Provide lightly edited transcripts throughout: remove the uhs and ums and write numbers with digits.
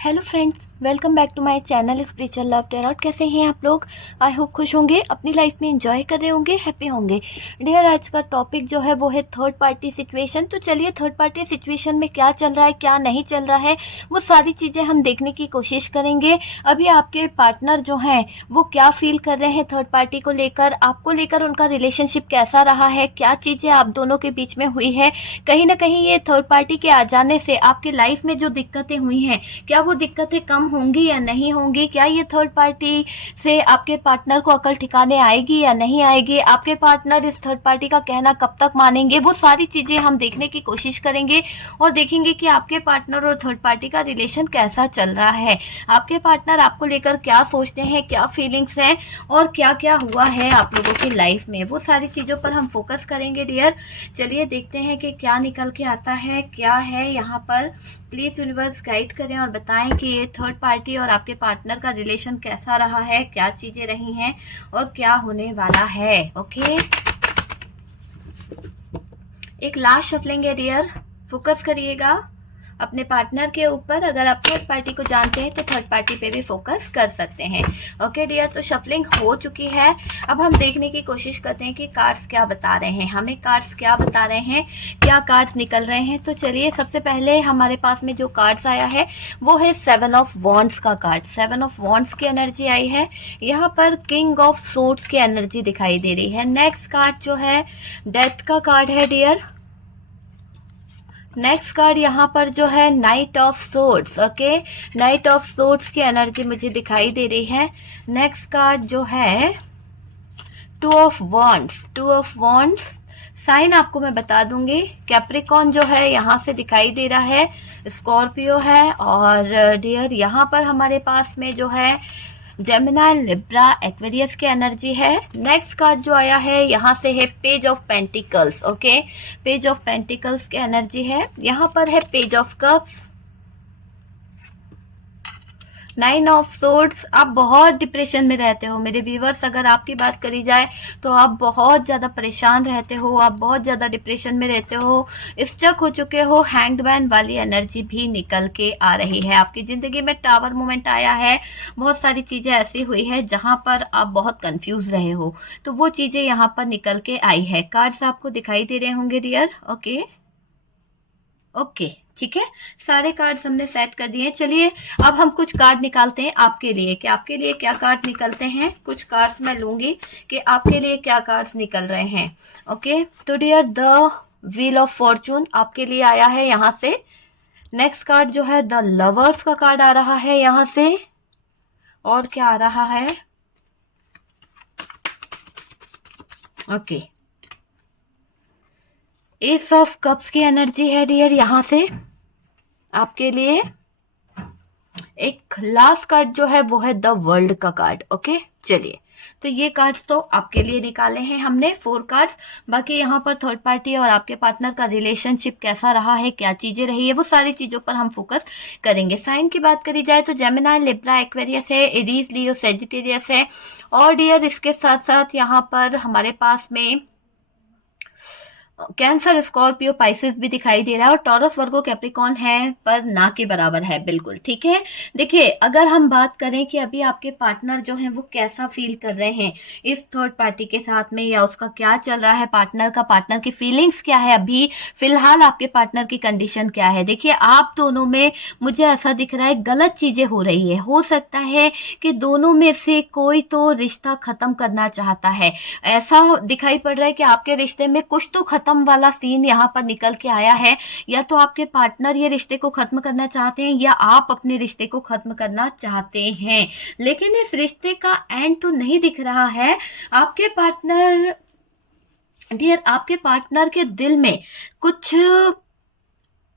Hello friends, welcome back to my channel spiritual love tarot. कैसे हैं आप लोग? आई होप खुश होंगे, अपनी लाइफ में एंजॉय कर रहे होंगे, हैप्पी होंगे। डियर, आज का टॉपिक जो है वो है थर्ड पार्टी सिचुएशन। तो चलिए, थर्ड पार्टी सिचुएशन में क्या चल रहा है, क्या नहीं चल रहा है, वो सारी चीज़ें हम देखने की कोशिश करेंगे। अभी आपके पार्टनर जो हैं वो क्या फील कर रहे हैं थर्ड पार्टी को लेकर, आपको लेकर उनका रिलेशनशिप कैसा रहा है, क्या चीज़ें आप दोनों के बीच में हुई है। कहीं ना कहीं ये थर्ड पार्टी के आ जाने से आपकी लाइफ में जो दिक्कतें हुई हैं, क्या वो दिक्कतें कम होंगी या नहीं होंगी? क्या ये थर्ड पार्टी से आपके पार्टनर को अकल ठिकाने आएगी या नहीं आएगी? आपके पार्टनर इस थर्ड पार्टी का कहना कब तक मानेंगे? वो सारी चीजें हम देखने की कोशिश करेंगे और देखेंगे कि आपके पार्टनर और थर्ड पार्टी का रिलेशन कैसा चल रहा है। आपके पार्टनर आपको लेकर क्या सोचते हैं, क्या फीलिंग्स हैं और क्या क्या हुआ है आप लोगों की लाइफ में, वो सारी चीजों पर हम फोकस करेंगे डियर। चलिए देखते हैं कि क्या निकल के आता है, क्या है यहाँ पर। प्लीज यूनिवर्स गाइड करें और बताएं कि ये थर्ड पार्टी और आपके पार्टनर का रिलेशन कैसा रहा है, क्या चीजें रही हैं और क्या होने वाला है। ओके, एक लास्ट शफलिंग है डियर, फोकस करिएगा अपने पार्टनर के ऊपर। अगर आप थर्ड पार्टी को जानते हैं तो थर्ड पार्टी पे भी फोकस कर सकते हैं। ओके डियर, तो शफलिंग हो चुकी है। अब हम देखने की कोशिश करते हैं कि कार्ड्स क्या बता रहे हैं, हमें कार्ड्स क्या बता रहे हैं, क्या कार्ड्स निकल रहे हैं। तो चलिए, सबसे पहले हमारे पास में जो कार्ड्स आया है वो है 7 ऑफ वॉन्ड्स का कार्ड। 7 ऑफ वॉन्ड्स की एनर्जी आई है। यहाँ पर किंग ऑफ सोर्ड्स की एनर्जी दिखाई दे रही है। नेक्स्ट कार्ड जो है डेथ का कार्ड है डियर। नेक्स्ट कार्ड यहाँ पर जो है night of swords. Okay, night of swords की एनर्जी मुझे दिखाई दे रही है। नेक्स्ट कार्ड जो है 2 of wands. 2 of wands sign आपको मैं बता दूंगी। कैप्रिकॉन जो है यहाँ से दिखाई दे रहा है, स्कॉर्पियो है और डियर यहाँ पर हमारे पास में जो है जेमिनी, लिब्रा, एक्वेरियस की एनर्जी है। नेक्स्ट कार्ड जो आया है यहाँ से है page of pentacles. Okay, page of pentacles की एनर्जी है। यहाँ पर है page of cups, 9 of swords. आप बहुत डिप्रेशन में रहते हो मेरे व्यूवर्स, अगर आपकी बात करी जाए तो आप बहुत ज्यादा परेशान रहते हो, आप बहुत ज्यादा डिप्रेशन में रहते हो, स्टक हो चुके हो। हैंगमैन वाली एनर्जी भी निकल के आ रही है। आपकी जिंदगी में टावर मोमेंट आया है, बहुत सारी चीजें ऐसी हुई है जहां पर आप बहुत कंफ्यूज रहे हो, तो वो चीजें यहाँ पर निकल के आई है। कार्ड्स आपको दिखाई दे रहे होंगे डियर। ओके ओके, ठीक है, सारे कार्ड्स हमने सेट कर दिए। चलिए अब हम कुछ कार्ड निकालते हैं आपके लिए, कि आपके लिए क्या कार्ड निकलते हैं। कुछ कार्ड्स मैं लूंगी कि आपके लिए क्या कार्ड्स निकल रहे हैं। ओके, तो dear the wheel of fortune आपके लिए आया है यहाँ से। नेक्स्ट कार्ड जो है द लवर्स का कार्ड आ रहा है यहाँ से। और क्या आ रहा है? ओके, एस ऑफ कप्स की एनर्जी है डियर यहाँ से आपके लिए। एक लास्ट कार्ड जो है वो है द वर्ल्ड का कार्ड। ओके, चलिए, तो ये कार्ड्स तो आपके लिए निकाले हैं हमने 4 कार्ड्स। बाकी यहाँ पर थर्ड पार्टी और आपके पार्टनर का रिलेशनशिप कैसा रहा है, क्या चीजें रही है, वो सारी चीजों पर हम फोकस करेंगे। साइन की बात करी जाए तो जेमिनी, लिब्रा, एक्वेरियस है, एरीज, लियो, सेजिटेरियस है और डियर इसके साथ साथ यहाँ पर हमारे पास में कैंसर, स्कॉर्पियो, पाइसेस भी दिखाई दे रहा है और टॉरस, वर्गो, कैप्रिकॉन है पर ना के बराबर है। बिल्कुल ठीक है। देखिए, अगर हम बात करें कि अभी आपके पार्टनर जो है वो कैसा फील कर रहे हैं इस थर्ड पार्टी के साथ में, या उसका क्या चल रहा है, पार्टनर की फीलिंग्स क्या है, अभी फिलहाल आपके पार्टनर की कंडीशन क्या है। देखिए, आप दोनों में मुझे ऐसा दिख रहा है गलत चीजें हो रही है। हो सकता है कि दोनों में से कोई तो रिश्ता खत्म करना चाहता है। ऐसा दिखाई पड़ रहा है कि आपके रिश्ते में कुछ तो खत्म वाला सीन यहाँ पर निकल के आया है। या तो आपके पार्टनर ये रिश्ते को खत्म करना चाहते हैं या आप अपने रिश्ते को खत्म करना चाहते हैं, लेकिन इस रिश्ते का एंड तो नहीं दिख रहा है। आपके पार्टनर डियर, आपके पार्टनर के दिल में कुछ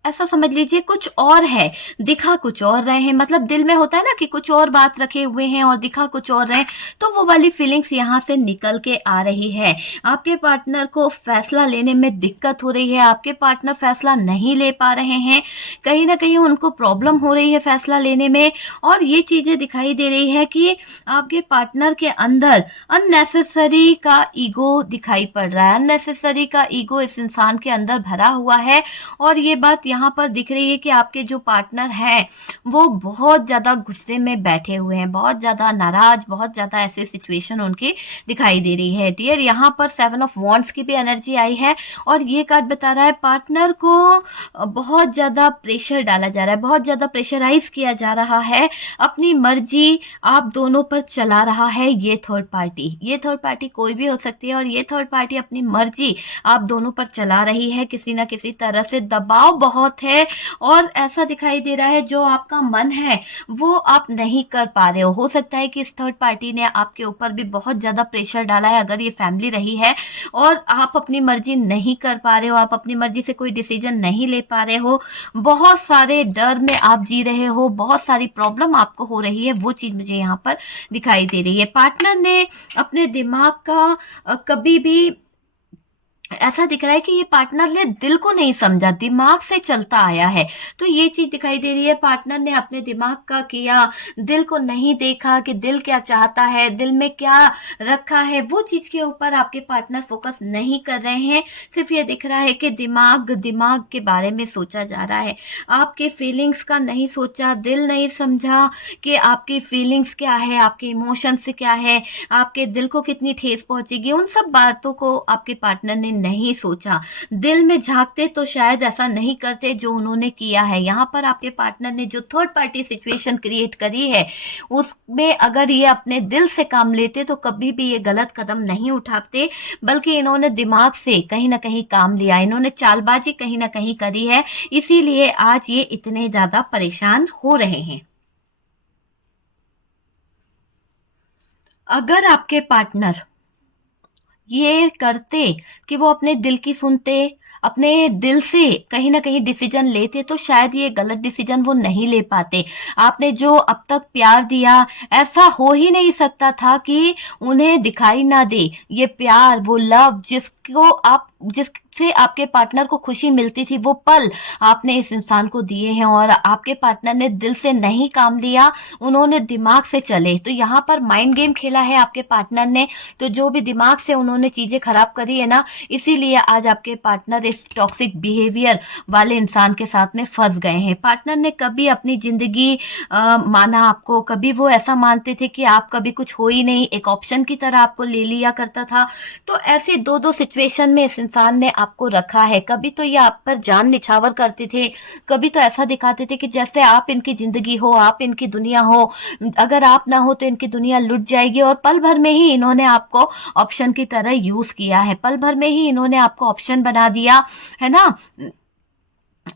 ऐसा समझ लीजिए कुछ और है, दिखा कुछ और रहे हैं। मतलब दिल में होता है ना कि कुछ और बात रखे हुए हैं और दिखा कुछ और रहे, तो वो वाली फीलिंग्स यहाँ से निकल के आ रही है। आपके पार्टनर को फैसला लेने में दिक्कत हो रही है, आपके पार्टनर फैसला नहीं ले पा रहे हैं, कहीं ना कहीं उनको प्रॉब्लम हो रही है फैसला लेने में। और ये चीजें दिखाई दे रही है कि आपके पार्टनर के अंदर अननेसेसरी का ईगो दिखाई पड़ रहा है। अननेसेसरी का ईगो इस इंसान के अंदर भरा हुआ है और ये बात यहाँ पर दिख रही है कि आपके जो पार्टनर हैं वो बहुत ज्यादा गुस्से में बैठे हुए हैं, बहुत ज्यादा नाराज, बहुत ज्यादा ऐसे सिचुएशन उनकी दिखाई दे रही है। डियर, यहाँ पर 7 ऑफ वॉन्ड्स की भी एनर्जी आई है और ये कार्ड बता रहा है पार्टनर को बहुत ज्यादा प्रेशर डाला जा रहा है, बहुत ज्यादा प्रेशराइज किया जा रहा है, अपनी मर्जी आप दोनों पर चला रहा है ये थर्ड पार्टी। ये थर्ड पार्टी कोई भी हो सकती है और ये थर्ड पार्टी अपनी मर्जी आप दोनों पर चला रही है, किसी ना किसी तरह से दबाव बहुत है और ऐसा दिखाई दे रहा है जो आपका मन है वो आप नहीं कर पा रहे हो सकता है कि इस थर्ड पार्टी ने आपके ऊपर भी बहुत ज्यादा प्रेशर डाला है अगर ये फैमिली रही है, और आप अपनी मर्जी नहीं कर पा रहे हो, आप अपनी मर्जी से कोई डिसीजन नहीं ले पा रहे हो, बहुत सारे डर में आप जी रहे हो, बहुत सारी प्रॉब्लम आपको हो रही है, वो चीज मुझे यहाँ पर दिखाई दे रही है। पार्टनर ने अपने दिमाग का कभी भी ऐसा दिख रहा है कि ये पार्टनर ने दिल को नहीं समझा, दिमाग से चलता आया है, तो ये चीज दिखाई दे रही है। पार्टनर ने अपने दिमाग का किया, दिल को नहीं देखा कि दिल क्या चाहता है, दिल में क्या रखा है, वो चीज के ऊपर आपके पार्टनर फोकस नहीं कर रहे हैं। सिर्फ ये दिख रहा है कि दिमाग के बारे में सोचा जा रहा है, आपके फीलिंग्स का नहीं सोचा, दिल नहीं समझा कि आपकी फीलिंग्स क्या है, आपके इमोशंस क्या है, आपके दिल को कितनी ठेस पहुंचेगी, उन सब बातों को आपके पार्टनर ने नहीं सोचा। दिल में झांकते तो शायद ऐसा नहीं करते जो उन्होंने किया है। यहाँ पर आपके पार्टनर ने जो थर्ड पार्टी सिचुएशन क्रिएट करी है उसमें अगर ये अपने दिल से काम लेते तो कभी भी ये गलत कदम नहीं उठाते, बल्कि इन्होंने दिमाग से कहीं ना कहीं काम लिया, इन्होंने चालबाजी कहीं ना कहीं करी है, इसीलिए आज ये इतने ज्यादा परेशान हो रहे हैं। अगर आपके पार्टनर ये करते कि वो अपने दिल की सुनते, अपने दिल से कहीं ना कहीं डिसीजन लेते, तो शायद ये गलत डिसीजन वो नहीं ले पाते। आपने जो अब तक प्यार दिया, ऐसा हो ही नहीं सकता था कि उन्हें दिखाई ना दे ये प्यार, वो लव जिससे आपके पार्टनर को खुशी मिलती थी, वो पल आपने इस इंसान को दिए हैं और आपके पार्टनर ने दिल से नहीं काम लिया, उन्होंने दिमाग से चले। तो यहाँ पर माइंड गेम खेला है आपके पार्टनर ने, तो जो भी दिमाग से उन्होंने चीजें खराब करी है ना, इसीलिए आज आपके पार्टनर इस टॉक्सिक बिहेवियर वाले इंसान के साथ में फंस गए हैं। पार्टनर ने कभी अपनी जिंदगी माना आपको, कभी वो ऐसा मानते थे कि आप कभी कुछ हो ही नहीं, एक ऑप्शन की तरह आपको ले लिया करता था। तो ऐसे दो सिचुएशन में इस इंसान ने आपको रखा है। कभी तो ये आप पर जान निछावर करते थे, कभी तो ऐसा दिखाते थे कि जैसे आप इनकी जिंदगी हो, आप इनकी दुनिया हो, अगर आप ना हो तो इनकी दुनिया लुट जाएगी, और पल भर में ही इन्होंने आपको ऑप्शन की तरह यूज किया है, पल भर में ही इन्होंने आपको ऑप्शन बना दिया है ना,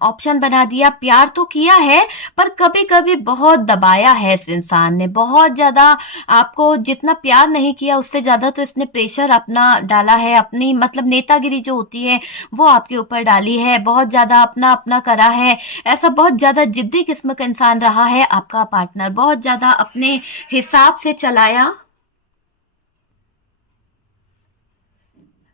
ऑप्शन बना दिया। प्यार तो किया है पर कभी कभी बहुत दबाया है इस इंसान ने, बहुत ज्यादा आपको जितना प्यार नहीं किया उससे ज्यादा तो इसने प्रेशर अपना डाला है, अपनी मतलब नेतागिरी जो होती है वो आपके ऊपर डाली है, बहुत ज्यादा अपना अपना करा है। ऐसा बहुत ज्यादा जिद्दी किस्म का इंसान रहा है आपका पार्टनर, बहुत ज्यादा अपने हिसाब से चलाया।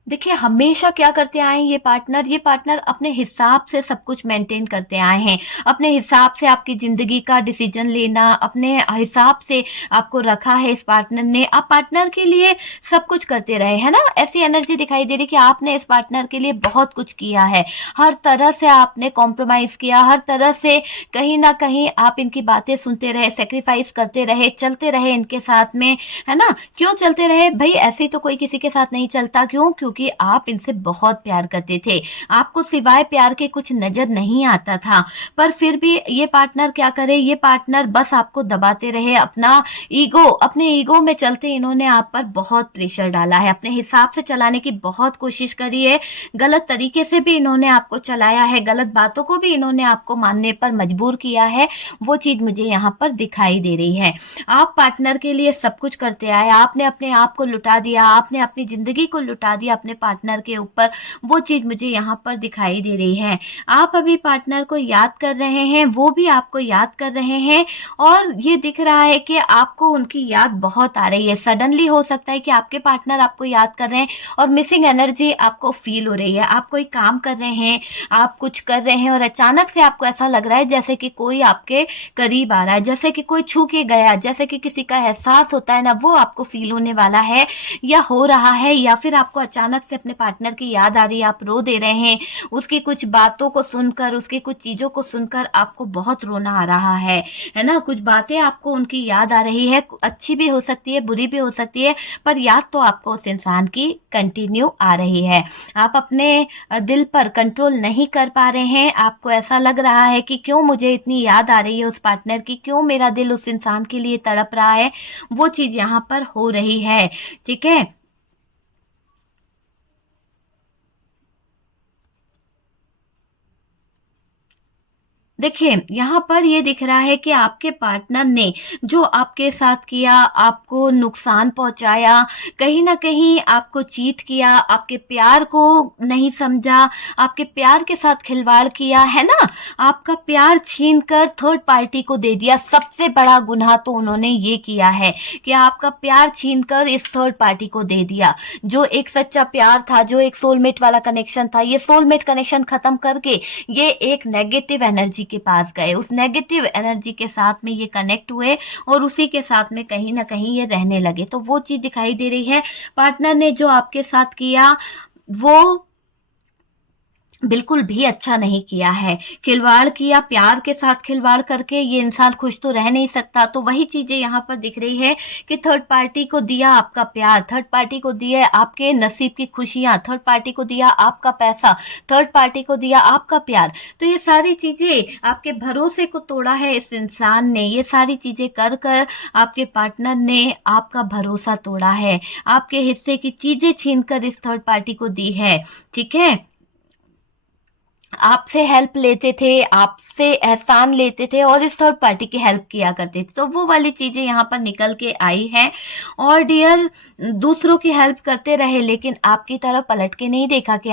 देखिए, हमेशा क्या करते आए हैं ये पार्टनर अपने हिसाब से सब कुछ मेंटेन करते आए हैं, अपने हिसाब से आपकी जिंदगी का डिसीजन लेना, अपने हिसाब से आपको रखा है इस पार्टनर ने। आप पार्टनर के लिए सब कुछ करते रहे है ना, ऐसी एनर्जी दिखाई दे रही कि आपने इस पार्टनर के लिए बहुत कुछ किया है, हर तरह से आपने कॉम्प्रोमाइज किया, हर तरह से कहीं ना कहीं आप इनकी बातें सुनते रहे, सेक्रीफाइस करते रहे, चलते रहे इनके साथ में, है ना। क्यों चलते रहे भाई, ऐसे ही तो कोई किसी के साथ नहीं चलता। क्यों? क्योंकि आप इनसे बहुत प्यार करते थे, आपको सिवाय प्यार के कुछ नजर नहीं आता था। पर फिर भी ये पार्टनर क्या करे, ये पार्टनर बस आपको दबाते रहे, अपने ईगो में चलते इन्होंने आप पर बहुत प्रेशर डाला है, अपने हिसाब से चलाने की बहुत कोशिश करी है, गलत तरीके से भी इन्होंने आपको चलाया है, गलत बातों को भी इन्होंने आपको मानने पर मजबूर किया है। वो चीज मुझे यहाँ पर दिखाई दे रही है। आप पार्टनर के लिए सब कुछ करते आए, आपने अपने आप को लुटा दिया, आपने अपनी जिंदगी को लुटा दिया अपने पार्टनर के ऊपर, वो चीज मुझे यहाँ पर दिखाई दे रही है। आप अभी पार्टनर को याद कर रहे हैं, वो भी आपको याद कर रहे हैं, और ये दिख रहा है कि आपको उनकी याद बहुत आ रही है। सडनली हो सकता है कि आपके पार्टनर आपको याद कर रहे हैं और मिसिंग एनर्जी आपको फील हो रही है। आप कोई काम कर रहे हैं, आप कुछ कर रहे हैं और अचानक से आपको ऐसा लग रहा है जैसे कि कोई आपके करीब आ रहा है, जैसे कि कोई छू के गया, जैसे कि किसी का एहसास होता है ना, वो आपको फील होने वाला है या हो रहा है। या फिर आपको अचानक अचानक से अपने पार्टनर की याद आ रही है, आप रो दे रहे हैं, उसकी कुछ बातों को सुनकर, उसकी कुछ चीजों को सुनकर आपको बहुत रोना आ रहा है ना। कुछ बातें आपको उनकी याद आ रही है, अच्छी भी हो सकती है, बुरी भी हो सकती है, पर याद तो आपको उस इंसान की कंटिन्यू आ रही है। आप अपने दिल पर कंट्रोल नहीं कर पा रहे हैं, आपको ऐसा लग रहा है कि क्यों मुझे इतनी याद आ रही है उस पार्टनर की, क्यों मेरा दिल उस इंसान के लिए तड़प रहा है, वो चीज यहाँ पर हो रही है। ठीक है, देखिए यहाँ पर ये दिख रहा है कि आपके पार्टनर ने जो आपके साथ किया, आपको नुकसान पहुंचाया, कहीं ना कहीं आपको चीट किया, आपके प्यार को नहीं समझा, आपके प्यार के साथ खिलवाड़ किया है ना, आपका प्यार छीनकर थर्ड पार्टी को दे दिया। सबसे बड़ा गुनाह तो उन्होंने ये किया है कि आपका प्यार छीनकर इस थर्ड पार्टी को दे दिया। जो एक सच्चा प्यार था, जो एक सोलमेट वाला कनेक्शन था, ये सोलमेट कनेक्शन खत्म करके ये एक नेगेटिव एनर्जी के पास गए, उस नेगेटिव एनर्जी के साथ में ये कनेक्ट हुए और उसी के साथ में कहीं ना कहीं ये रहने लगे। तो वो चीज दिखाई दे रही है, पार्टनर ने जो आपके साथ किया वो बिल्कुल भी अच्छा नहीं किया है, खिलवाड़ किया, प्यार के साथ खिलवाड़ करके ये इंसान खुश तो रह नहीं सकता। तो वही चीजें यहाँ पर दिख रही है कि थर्ड पार्टी को दिया आपका प्यार, थर्ड पार्टी को दिया आपके नसीब की खुशियां, थर्ड पार्टी को दिया आपका पैसा, थर्ड पार्टी को दिया आपका प्यार। तो ये सारी चीजें, आपके भरोसे को तोड़ा है इस इंसान ने, ये सारी चीजें कर कर आपके पार्टनर ने आपका भरोसा तोड़ा है, आपके हिस्से की चीजें छीनकर इस थर्ड पार्टी को दी है। ठीक है, आपसे हेल्प लेते थे, आपसे एहसान लेते थे और इस थर्ड पार्टी की हेल्प किया करते थे। तो वो वाली चीजें यहाँ पर निकल के आई है। और डियर, दूसरों की हेल्प करते रहे लेकिन आपकी तरफ पलट के नहीं देखा कि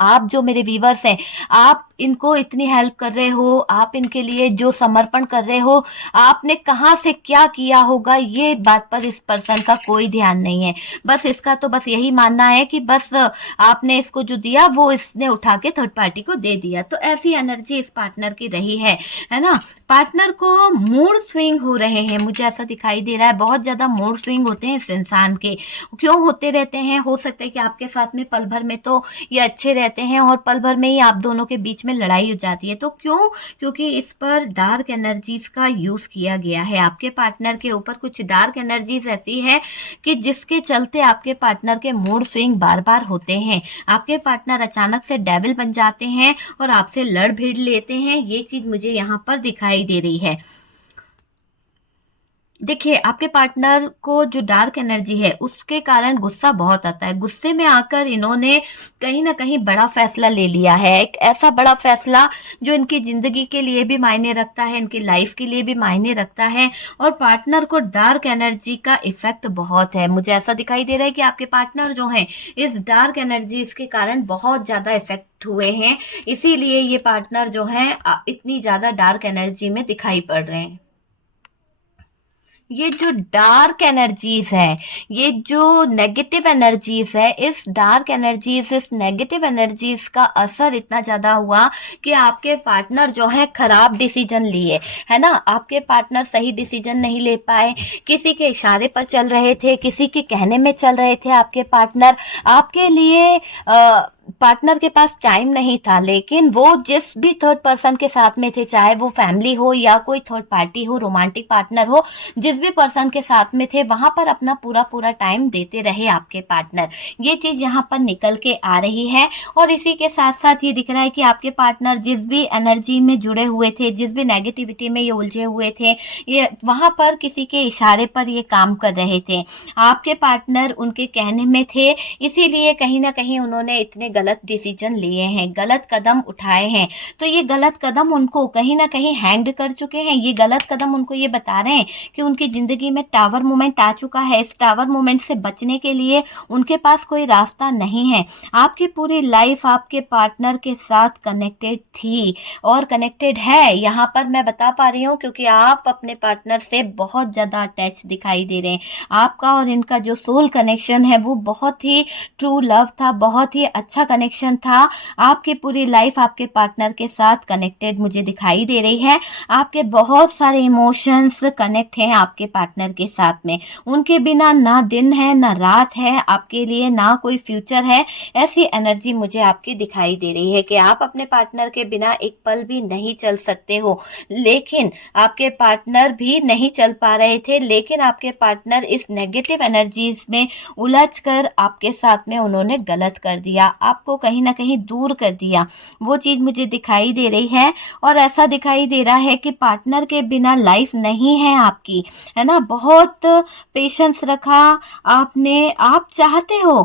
आप जो मेरे व्यूवर्स हैं, आप इनको इतनी हेल्प कर रहे हो, आप इनके लिए जो समर्पण कर रहे हो, आपने कहाँ से क्या किया होगा, ये बात पर इस पर्सन का कोई ध्यान नहीं है। बस इसका तो बस यही मानना है कि बस आपने इसको जो दिया वो इसने उठा के थर्ड पार्टी को दे दिया। तो ऐसी एनर्जी इस पार्टनर की रही है ना। पार्टनर को मूड स्विंग हो रहे हैं, मुझे ऐसा दिखाई दे रहा है, बहुत ज्यादा मूड स्विंग होते हैं इस इंसान के। क्यों होते रहते हैं? हो सकता है कि आपके साथ में पल भर में तो ये अच्छे रहते हैं और पल भर में ही आप दोनों के बीच में लड़ाई हो जाती है। तो क्यों? क्योंकि इस पर डार्क एनर्जीज का यूज किया गया है। आपके पार्टनर के ऊपर कुछ डार्क एनर्जीज ऐसी है कि जिसके चलते आपके पार्टनर के मूड स्विंग बार बार होते हैं। आपके पार्टनर अचानक से डेविल बन जाते हैं और आपसे लड़ भिड़ लेते हैं। ये चीज मुझे यहाँ पर दिखाई दे रही है। देखिए, आपके पार्टनर को जो डार्क एनर्जी है उसके कारण गुस्सा बहुत आता है। गुस्से में आकर इन्होंने कहीं ना कहीं बड़ा फैसला ले लिया है, एक ऐसा बड़ा फैसला जो इनकी जिंदगी के लिए भी मायने रखता है, इनकी लाइफ के लिए भी मायने रखता है। और पार्टनर को डार्क एनर्जी का इफेक्ट बहुत है। मुझे ऐसा दिखाई दे रहा है कि आपके पार्टनर जो है इस डार्क एनर्जी के कारण बहुत ज्यादा इफेक्ट हुए हैं, इसीलिए ये पार्टनर जो है इतनी ज्यादा डार्क एनर्जी में दिखाई पड़ रहे हैं। ये जो डार्क एनर्जीज है, ये जो नेगेटिव एनर्जीज है, इस डार्क एनर्जीज, इस नेगेटिव एनर्जीज का असर इतना ज्यादा हुआ कि आपके पार्टनर जो है खराब डिसीजन लिए, है ना। आपके पार्टनर सही डिसीजन नहीं ले पाए, किसी के इशारे पर चल रहे थे, किसी के कहने में चल रहे थे आपके पार्टनर। आपके लिए पार्टनर के पास टाइम नहीं था, लेकिन वो जिस भी थर्ड पर्सन के साथ में थे, चाहे वो फैमिली हो या कोई थर्ड पार्टी हो, रोमांटिक पार्टनर हो, जिस भी पर्सन के साथ में थे वहां पर अपना पूरा पूरा टाइम देते रहे आपके पार्टनर। ये चीज यहाँ पर निकल के आ रही है। और इसी के साथ साथ ये दिख रहा है कि आपके पार्टनर जिस भी एनर्जी में जुड़े हुए थे, जिस भी नेगेटिविटी में ये उलझे हुए थे, ये वहां पर किसी के इशारे पर ये काम कर रहे थे। आपके पार्टनर उनके कहने में थे, इसीलिए कहीं ना कहीं उन्होंने इतने गलत डिसीजन लिए हैं, गलत कदम उठाए हैं। तो ये गलत कदम उनको कहीं ना कहीं हैंड कर चुके हैं। ये गलत कदम उनको ये बता रहे हैं कि उनकी जिंदगी में टावर मोमेंट आ चुका है। इस टावर मोमेंट से बचने के लिए उनके पास कोई रास्ता नहीं है। आपकी पूरी लाइफ आपके पार्टनर के साथ कनेक्टेड थी और कनेक्टेड है। यहाँ पर मैं बता पा रही हूँ क्योंकि आप अपने पार्टनर से बहुत ज्यादा अटैच दिखाई दे रहे हैं। आपका और इनका जो सोल कनेक्शन है वो बहुत ही ट्रू लव था, बहुत ही अच्छा कनेक्शन था। आपकी पूरी लाइफ आपके पार्टनर के साथ कनेक्टेड मुझे दिखाई दे रही है। आपके बहुत सारे इमोशंस कनेक्ट हैं आपके पार्टनर के साथ में। उनके बिना ना दिन है ना रात है आपके लिए, ना कोई फ्यूचर है। ऐसी एनर्जी मुझे आपकी दिखाई दे रही है कि आप अपने पार्टनर के बिना एक पल भी नहीं चल सकते हो। लेकिन आपके पार्टनर भी नहीं चल पा रहे थे, लेकिन आपके पार्टनर इस नेगेटिव एनर्जीज में उलझ कर आपके साथ में उन्होंने गलत कर दिया, आपको कहीं ना कहीं दूर कर दिया। वो चीज मुझे दिखाई दे रही है। और ऐसा दिखाई दे रहा है कि पार्टनर के बिना लाइफ नहीं है आपकी, है ना। बहुत पेशेंस रखा आपने। आप चाहते हो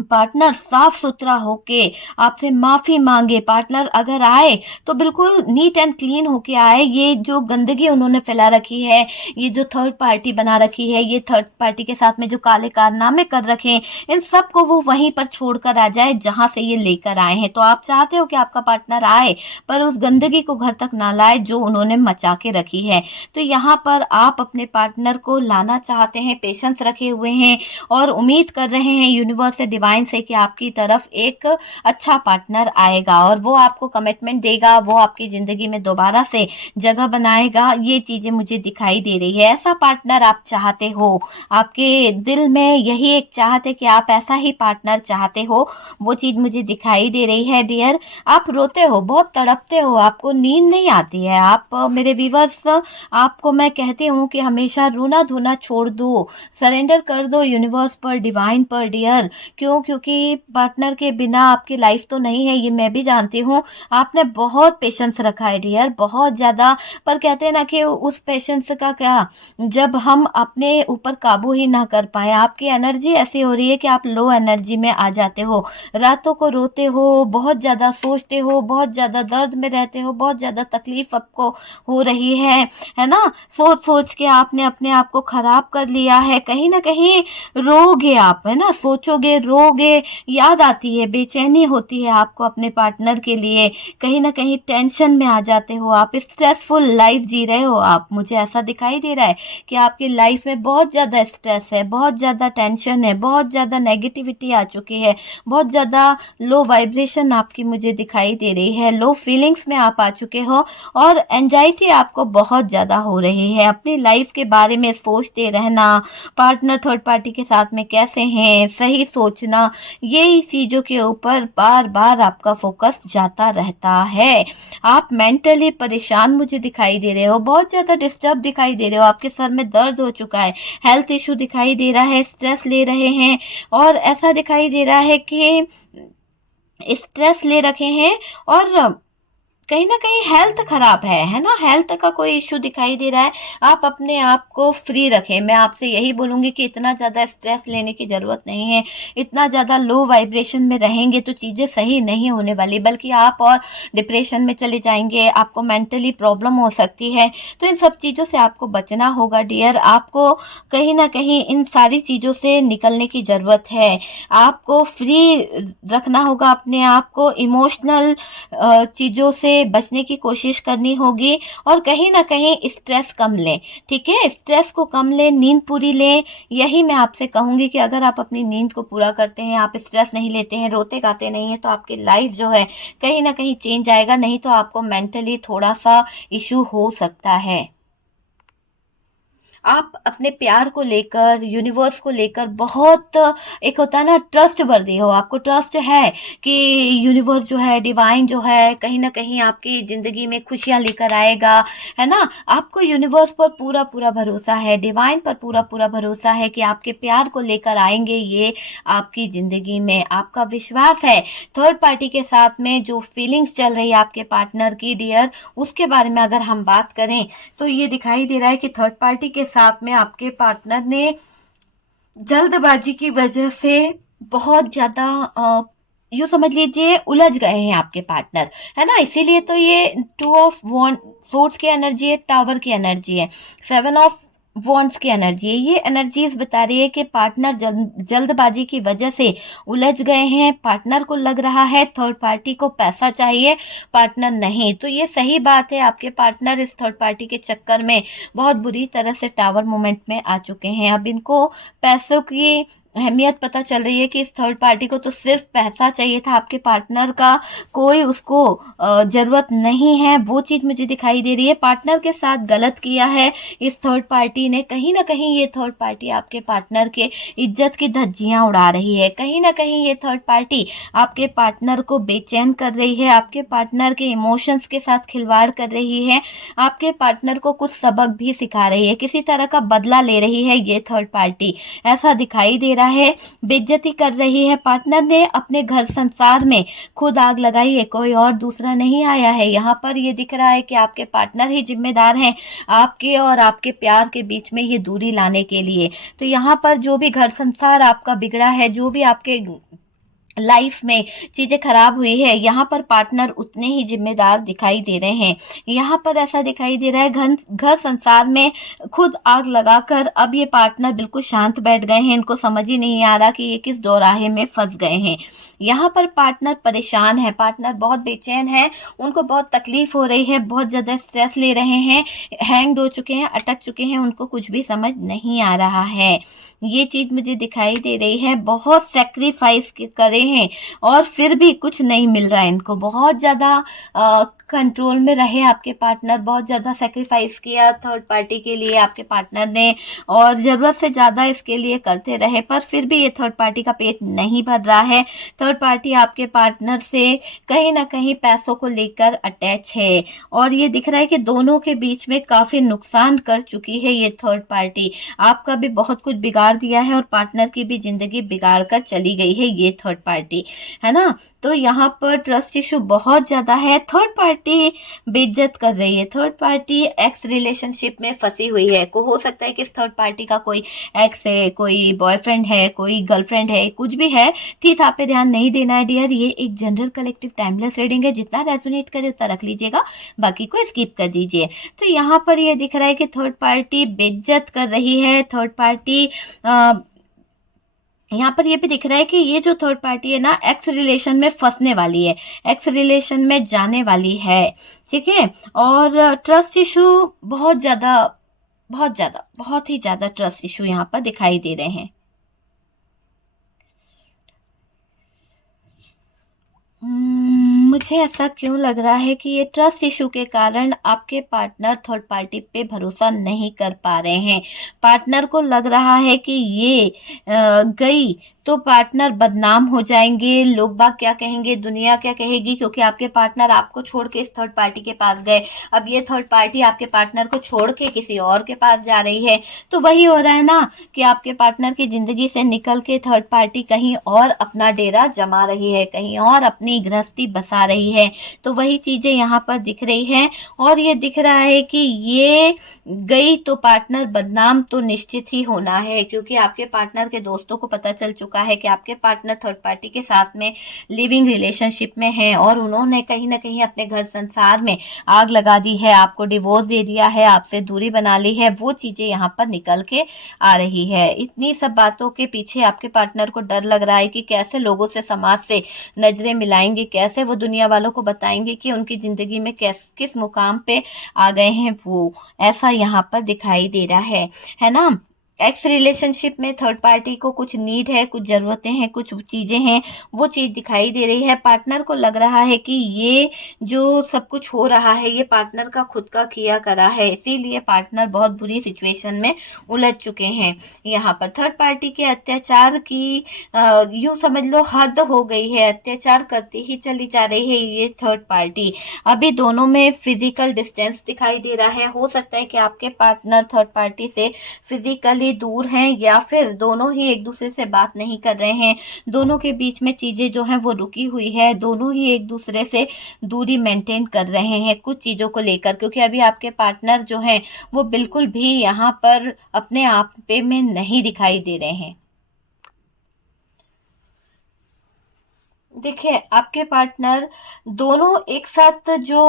पार्टनर साफ सुथरा होके आपसे माफी मांगे। पार्टनर अगर आए तो बिल्कुल नीट एंड क्लीन होके आए। ये जो गंदगी उन्होंने फैला रखी है, ये जो थर्ड पार्टी बना रखी है, ये थर्ड पार्टी के साथ में जो काले कारनामे कर रखे हैं, इन सब को वो वहीं पर छोड़कर आ जाए जहां से ये लेकर आए हैं। तो आप चाहते हो कि आपका पार्टनर आए, पर उस गंदगी को घर तक ना लाए जो उन्होंने मचा के रखी है। तो यहाँ पर आप अपने पार्टनर को लाना चाहते हैं, पेशेंस रखे हुए हैं और उम्मीद कर रहे हैं यूनिवर्स से, डिवाइन से कि आपकी तरफ एक अच्छा पार्टनर आएगा और वो आपको कमिटमेंट देगा, वो आपकी जिंदगी में दोबारा से जगह बनाएगा। ये चीजें मुझे दिखाई दे रही है। ऐसा पार्टनर आप चाहते हो, आपके दिल में यही एक चाहत है कि आप ऐसा ही पार्टनर चाहते हो। वो चीज मुझे दिखाई दे रही है डियर। आप रोते हो, बहुत तड़पते हो, आपको नींद नहीं आती है। आप मेरे व्यूअर्स, आपको मैं कहती हूँ कि हमेशा रोना धोना छोड़ दो, सरेंडर कर दो यूनिवर्स पर, डिवाइन पर डियर। क्योंकि पार्टनर के बिना आपकी लाइफ तो नहीं है, ये मैं भी जानती हूँ। आपने बहुत पेशेंस रखा है डियर, बहुत ज्यादा। पर कहते हैं ना कि उस पेशेंस का क्या, जब हम अपने ऊपर काबू ही ना कर पाए। आपकी एनर्जी ऐसी हो रही है कि आप लो एनर्जी में आ जाते हो, रातों को रोते हो, बहुत ज्यादा सोचते हो, बहुत ज्यादा दर्द में रहते हो, बहुत ज्यादा तकलीफ आपको हो रही है ना। सोच सोच के आपने अपने आप को खराब कर लिया है। कहीं ना कहीं रोगे आप, है ना, सोचोगे, रोगे, याद आती है, बेचैनी होती है आपको अपने पार्टनर के लिए। कहीं ना कहीं टेंशन में आ जाते हो आप, स्ट्रेसफुल लाइफ जी रहे हो आप। मुझे ऐसा दिखाई दे रहा है कि आपकी लाइफ में बहुत ज्यादा स्ट्रेस है, बहुत ज्यादा टेंशन है, बहुत ज्यादा नेगेटिविटी आ चुकी है, बहुत ज्यादा लो वाइब्रेशन आपकी मुझे दिखाई दे रही है, लो फीलिंग्स में आप आ चुके हो और एंजाइटी आपको बहुत ज्यादा हो रही है। अपनी लाइफ के बारे में सोचते रहना, पार्टनर थर्ड पार्टी के साथ में कैसे हैं, सही सोचना, यही चीजों के ऊपर बार बार आपका फोकस जाता रहता है। आप मेंटली परेशान मुझे दिखाई दे रहे हो, बहुत ज्यादा डिस्टर्ब दिखाई दे रहे हो, आपके सर में दर्द हो चुका है, हेल्थ इशू दिखाई दे रहा है, स्ट्रेस ले रहे हैं और ऐसा दिखाई दे रहा है कि स्ट्रेस ले रखे हैं और कहीं ना कहीं हेल्थ खराब है ना, हेल्थ का कोई इश्यू दिखाई दे रहा है। आप अपने आप को फ्री रखें। मैं आपसे यही बोलूंगी कि इतना ज्यादा स्ट्रेस लेने की जरूरत नहीं है। इतना ज्यादा लो वाइब्रेशन में रहेंगे तो चीजें सही नहीं होने वाली, बल्कि आप और डिप्रेशन में चले जाएंगे, आपको मेंटली प्रॉब्लम हो सकती है। तो इन सब चीजों से आपको बचना होगा डियर। आपको कहीं ना कहीं इन सारी चीजों से निकलने की जरूरत है। आपको फ्री रखना होगा अपने आप को, इमोशनल चीजों से बचने की कोशिश करनी होगी और कहीं ना कहीं स्ट्रेस कम लें। ठीक है, स्ट्रेस को कम लें, नींद पूरी लें। यही मैं आपसे कहूंगी कि अगर आप अपनी नींद को पूरा करते हैं, आप स्ट्रेस नहीं लेते हैं, रोते गाते नहीं है, तो आपकी लाइफ जो है कहीं ना कहीं चेंज आएगा। नहीं तो आपको मेंटली थोड़ा सा इशू हो सकता है। आप अपने प्यार को लेकर, यूनिवर्स को लेकर बहुत, एक होता है ना ट्रस्ट वर्दी हो, आपको ट्रस्ट है कि यूनिवर्स जो है, डिवाइन जो है, कहीं ना कहीं आपकी जिंदगी में खुशियां लेकर आएगा, है ना। आपको यूनिवर्स पर पूरा पूरा भरोसा है, डिवाइन पर पूरा पूरा भरोसा है कि आपके प्यार को लेकर आएंगे ये आपकी जिंदगी में। आपका विश्वास है। थर्ड पार्टी के साथ में जो फीलिंग्स चल रही है आपके पार्टनर की डियर, उसके बारे में अगर हम बात करें तो ये दिखाई दे रहा है कि थर्ड पार्टी के साथ में आपके पार्टनर ने जल्दबाजी की वजह से बहुत ज्यादा यूं समझ लीजिए उलझ गए हैं आपके पार्टनर, है ना। इसीलिए तो ये 2 ऑफ सोर्ड्स की एनर्जी है, टावर की एनर्जी है, 7 ऑफ वॉन्ड्स की एनर्जी है। ये एनर्जीज बता रही है कि पार्टनर जल्दबाजी की वजह से उलझ गए हैं। पार्टनर को लग रहा है थर्ड पार्टी को पैसा चाहिए, पार्टनर नहीं। तो ये सही बात है, आपके पार्टनर इस थर्ड पार्टी के चक्कर में बहुत बुरी तरह से टावर मोमेंट में आ चुके हैं। अब इनको पैसों की अहमियत पता चल रही है कि इस थर्ड पार्टी को तो सिर्फ पैसा चाहिए था, आपके पार्टनर का कोई उसको जरूरत नहीं है, वो चीज मुझे दिखाई दे रही है। पार्टनर के साथ गलत किया है इस थर्ड पार्टी ने, कहीं ना कहीं ये थर्ड पार्टी आपके पार्टनर के इज्जत की धज्जियां उड़ा रही है, कहीं ना कहीं ये थर्ड पार्टी आपके पार्टनर को बेचैन कर रही है, आपके पार्टनर के इमोशंस के साथ खिलवाड़ कर रही है, आपके पार्टनर को कुछ सबक भी सिखा रही है, किसी तरह का बदला ले रही है ये थर्ड पार्टी, ऐसा दिखाई दे रहा है। बेइज्जती कर रही है, पार्टनर ने अपने घर संसार में खुद आग लगाई है, कोई और दूसरा नहीं आया है। यहाँ पर ये दिख रहा है कि आपके पार्टनर ही जिम्मेदार हैं आपके और आपके प्यार के बीच में ये दूरी लाने के लिए। तो यहाँ पर जो भी घर संसार आपका बिगड़ा है, जो भी आपके लाइफ में चीजें खराब हुई है, यहाँ पर पार्टनर उतने ही जिम्मेदार दिखाई दे रहे हैं। यहाँ पर ऐसा दिखाई दे रहा है घर घर संसार में खुद आग लगाकर अब ये पार्टनर बिल्कुल शांत बैठ गए हैं, इनको समझ ही नहीं आ रहा कि ये किस दोराहे में फंस गए हैं। यहाँ पर पार्टनर परेशान है, पार्टनर बहुत बेचैन है, उनको बहुत तकलीफ हो रही है, बहुत ज्यादा स्ट्रेस ले रहे हैं, हैंग हो चुके हैं, अटक चुके हैं, उनको कुछ भी समझ नहीं आ रहा है। ये चीज मुझे दिखाई दे रही है, बहुत सेक्रीफाइस करे हैं और फिर भी कुछ नहीं मिल रहा है इनको, बहुत ज्यादा कंट्रोल में रहे आपके पार्टनर, बहुत ज्यादा सेक्रीफाइस किया थर्ड पार्टी के लिए आपके पार्टनर ने, और जरूरत से ज्यादा इसके लिए करते रहे, पर फिर भी ये थर्ड पार्टी का पेट नहीं भर रहा है। थर्ड पार्टी आपके पार्टनर से कहीं ना कहीं पैसों को लेकर अटैच है, और ये दिख रहा है कि दोनों के बीच में काफी नुकसान कर चुकी है ये थर्ड पार्टी, आपका भी बहुत कुछ बिगाड़ दिया है और पार्टनर की भी जिंदगी बिगाड़ कर चली गई है ये थर्ड पार्टी, है ना। तो यहाँ पर ट्रस्ट इशू बहुत ज्यादा है, थर्ड पार्टी बेइज्जत कर रही है, थर्ड पार्टी एक्स रिलेशनशिप में फंसी हुई है, को हो सकता है कि इस थर्ड पार्टी का कोई एक्स है, कोई बॉयफ्रेंड है, कोई गर्लफ्रेंड है, कुछ भी है, ठीक आप पे ध्यान नहीं देना है डियर। ये एक जनरल कलेक्टिव टाइमलेस रीडिंग है, जितना रेजोनेट करे उतना रख लीजिएगा, बाकी को स्किप कर दीजिए। तो यहाँ पर ये दिख रहा है कि थर्ड पार्टी बेइज्जत कर रही है, थर्ड पार्टी यहाँ पर ये भी दिख रहा है कि ये जो थर्ड पार्टी है ना, एक्स रिलेशन में फंसने वाली है, एक्स रिलेशन में जाने वाली है, ठीक है। और ट्रस्ट इशू बहुत ज्यादा, बहुत ज्यादा, बहुत ही ज्यादा ट्रस्ट इशू यहाँ पर दिखाई दे रहे हैं। मुझे ऐसा क्यों लग रहा है कि ये ट्रस्ट इशू के कारण आपके पार्टनर थर्ड पार्टी पे भरोसा नहीं कर पा रहे हैं। पार्टनर को लग रहा है कि ये गई तो पार्टनर बदनाम हो जाएंगे, लोग बाग क्या कहेंगे, दुनिया क्या कहेगी, क्योंकि आपके पार्टनर आपको छोड़ के इस थर्ड पार्टी के पास गए, अब ये थर्ड पार्टी आपके पार्टनर को छोड़ के किसी और के पास जा रही है। तो वही हो रहा है ना कि आपके पार्टनर की जिंदगी से निकल के थर्ड पार्टी कहीं और अपना डेरा जमा रही है, कहीं और अपनी गृहस्थी बसा रही है। तो वही चीजें यहाँ पर दिख रही है, और ये दिख रहा है कि ये गई तो पार्टनर बदनाम तो निश्चित ही होना है, क्योंकि आपके पार्टनर के दोस्तों को पता चल चुका है कि आपके पार्टनर थर्ड पार्टी के साथ में लिविंग रिलेशनशिप में है, और उन्होंने कहीं ना कहीं अपने घर संसार में आग लगा दी है, आपको डिवोर्स दे दिया है, आपसे दूरी बना ली है, वो चीजें यहाँ पर निकल के आ रही है। इतनी सब बातों के पीछे आपके पार्टनर को डर लग रहा है कि कैसे लोगों से, समाज से नजरें मिलाएंगे, कैसे वो दुनिया वालों को बताएंगे कि उनकी जिंदगी में किस मुकाम पे आ गए हैं वो, ऐसा यहाँ पर दिखाई दे रहा है ना। एक्स रिलेशनशिप में थर्ड पार्टी को कुछ नीड है, कुछ जरूरतें हैं, कुछ चीजें हैं, वो चीज दिखाई दे रही है। पार्टनर को लग रहा है कि ये जो सब कुछ हो रहा है ये पार्टनर का खुद का किया करा है, इसीलिए पार्टनर बहुत बुरी सिचुएशन में उलझ चुके हैं। यहाँ पर थर्ड पार्टी के अत्याचार की यूं समझ लो हद हो गई है, अत्याचार करती ही चली जा रही है ये थर्ड पार्टी। अभी दोनों में फिजिकल डिस्टेंस दिखाई दे रहा है, हो सकता है कि आपके पार्टनर थर्ड पार्टी से फिजिकली दूर हैं, या फिर दोनों ही एक दूसरे से बात नहीं कर रहे हैं, दोनों के बीच में चीजें जो हैं वो रुकी हुई है, दोनों ही एक दूसरे से दूरी मेंटेन कर रहे हैं कुछ चीजों को लेकर, क्योंकि अभी आपके पार्टनर जो हैं वो बिल्कुल भी यहाँ पर अपने आप पे में नहीं दिखाई दे रहे हैं। देखिए आपके पार्टनर दोनों एक साथ जो